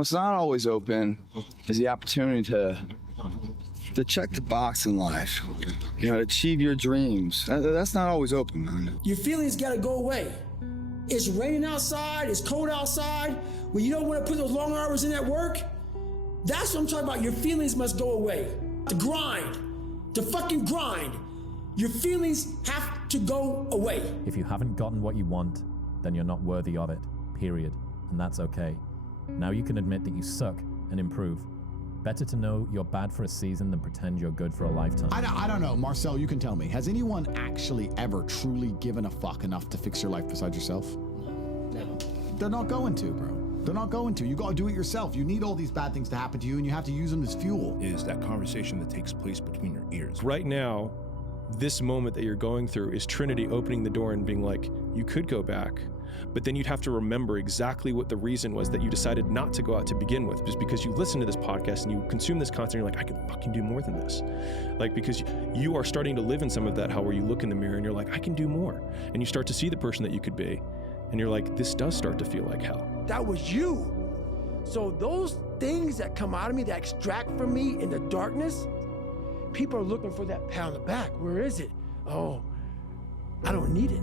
What's not always open is the opportunity to check the box in life, to achieve your dreams. That's not always open, man. Your feelings gotta go away. It's raining outside, it's cold outside, when you don't wanna put those long hours in at work. That's what I'm talking about. Your feelings must go away. The grind, the fucking grind. Your feelings have to go away. If you haven't gotten what you want, then you're not worthy of it, period. And that's okay. Now you can admit that you suck and improve. Better to know you're bad for a season than pretend you're good for a lifetime. I don't know. Marcel, you can tell me. Has anyone actually ever truly given a fuck enough to fix your life besides yourself? No. They're not going to, bro. They're not going to. You gotta do it yourself. You need all these bad things to happen to you, and you have to use them as fuel. Is that conversation that takes place between your ears. Right now, this moment that you're going through is Trinity opening the door and being like, you could go back, but then you'd have to remember exactly what the reason was that you decided not to go out to begin with, just because you listen to this podcast and you consume this content, you're like, I can fucking do more than this. Like, because you are starting to live in some of that hell where you look in the mirror and you're like, I can do more. And you start to see the person that you could be. And you're like, this does start to feel like hell. That was you. So those things that come out of me, that extract from me in the darkness, people are looking for that pat on the back. Where is it? Oh, I don't need it.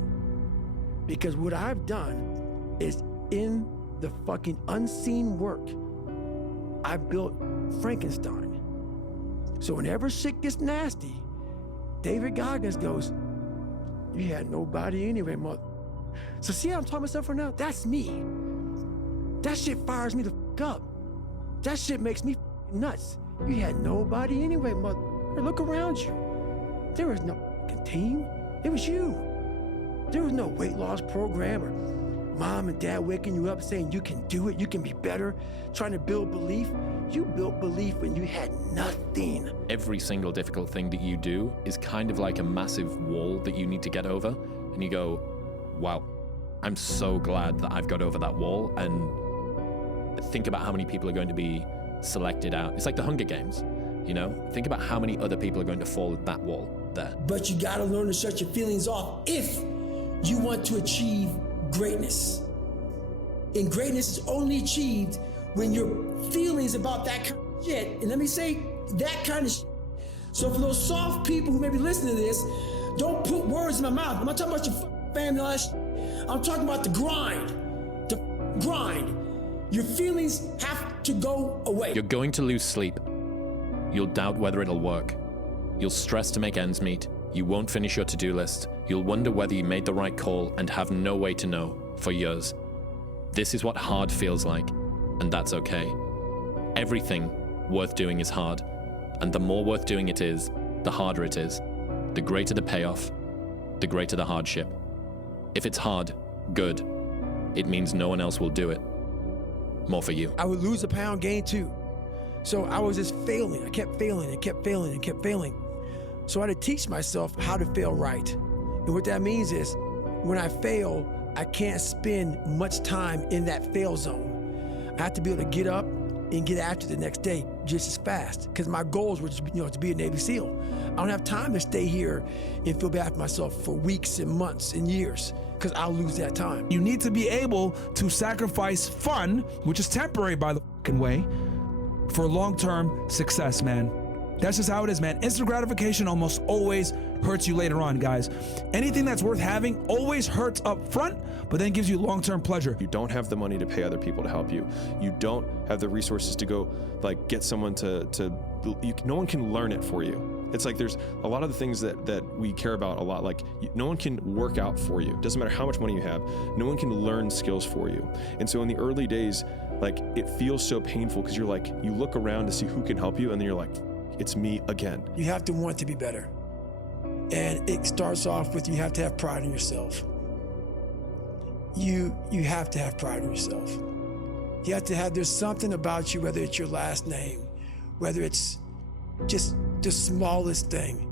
Because what I've done is in the fucking unseen work, I built Frankenstein. So whenever shit gets nasty, David Goggins goes, you had nobody anyway, mother. So see how I'm talking myself right now? That's me. That shit fires me the fuck up. That shit makes me nuts. You had nobody anyway, mother. Look around you. There was no fucking team. It was you. There was no weight loss program or mom and dad waking you up saying you can do it, you can be better, trying to build belief. You built belief when you had nothing. Every single difficult thing that you do is kind of like a massive wall that you need to get over. And you go, wow, I'm so glad that I've got over that wall. And think about how many people are going to be selected out. It's like the Hunger Games, Think about how many other people are going to fall at that wall there. But you gotta learn to shut your feelings off if you want to achieve greatness. And greatness is only achieved when your feelings about that kind of shit, and let me say that kind of shit. So for those soft people who may be listening to this, don't put words in my mouth. I'm not talking about your family and all that shit. I'm talking about the grind. The grind. Your feelings have to go away. You're going to lose sleep. You'll doubt whether it'll work. You'll stress to make ends meet. You won't finish your to-do list. You'll wonder whether you made the right call and have no way to know for years. This is what hard feels like, and that's okay. Everything worth doing is hard, and the more worth doing it is, the harder it is. The greater the payoff, the greater the hardship. If it's hard, good. It means no one else will do it. More for you. I would lose a pound, gain 2. So I was just failing. I kept failing and kept failing and kept failing. So I had to teach myself how to fail right. And what that means is when I fail, I can't spend much time in that fail zone. I have to be able to get up and get after the next day just as fast, because my goals were to be a Navy SEAL. I don't have time to stay here and feel bad for myself for weeks and months and years, because I'll lose that time. You need to be able to sacrifice fun, which is temporary by the fucking way, for long-term success, man. That's just how it is, man. Instant gratification almost always hurts you later on, guys. Anything that's worth having always hurts up front, but then gives you long-term pleasure. You don't have the money to pay other people to help you. You don't have the resources to go get someone no one can learn it for you. It's like there's a lot of the things that we care about a lot. Like no one can work out for you. Doesn't matter how much money you have. No one can learn skills for you. And so in the early days, it feels so painful because you're you look around to see who can help you, and then you're like, it's me again. You have to want to be better. And it starts off with, you have to have pride in yourself. You have to have pride in yourself. You have to have, there's something about you, whether it's your last name, whether it's just the smallest thing,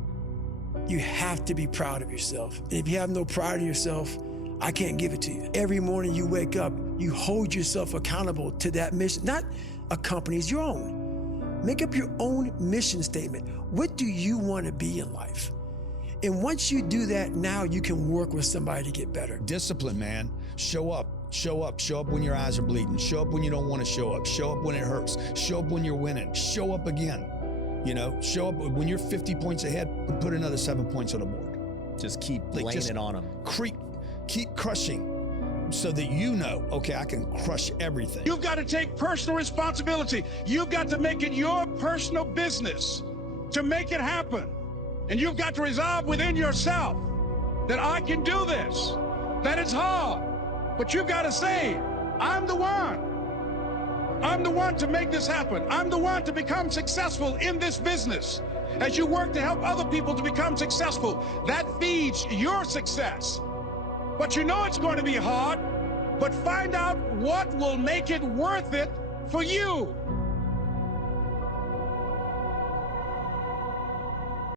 you have to be proud of yourself. And if you have no pride in yourself, I can't give it to you. Every morning you wake up, you hold yourself accountable to that mission, not a company's, your own. Make up your own mission statement. What do you want to be in life? And once you do that, now you can work with somebody to get better. Discipline, man. Show up. Show up when your eyes are bleeding. Show up when you don't want to show up. Show up when it hurts. Show up when you're winning. Show up again. Show up when you're 50 points ahead and put another 7 points on the board. Just keep laying it on them. Keep crushing so that okay, I can crush everything. You've got to take personal responsibility. You've got to make it your personal business to make it happen. And you've got to resolve within yourself that I can do this, that it's hard. But you've got to say, I'm the one. I'm the one to make this happen. I'm the one to become successful in this business. As you work to help other people to become successful, that feeds your success. But it's going to be hard, but find out what will make it worth it for you.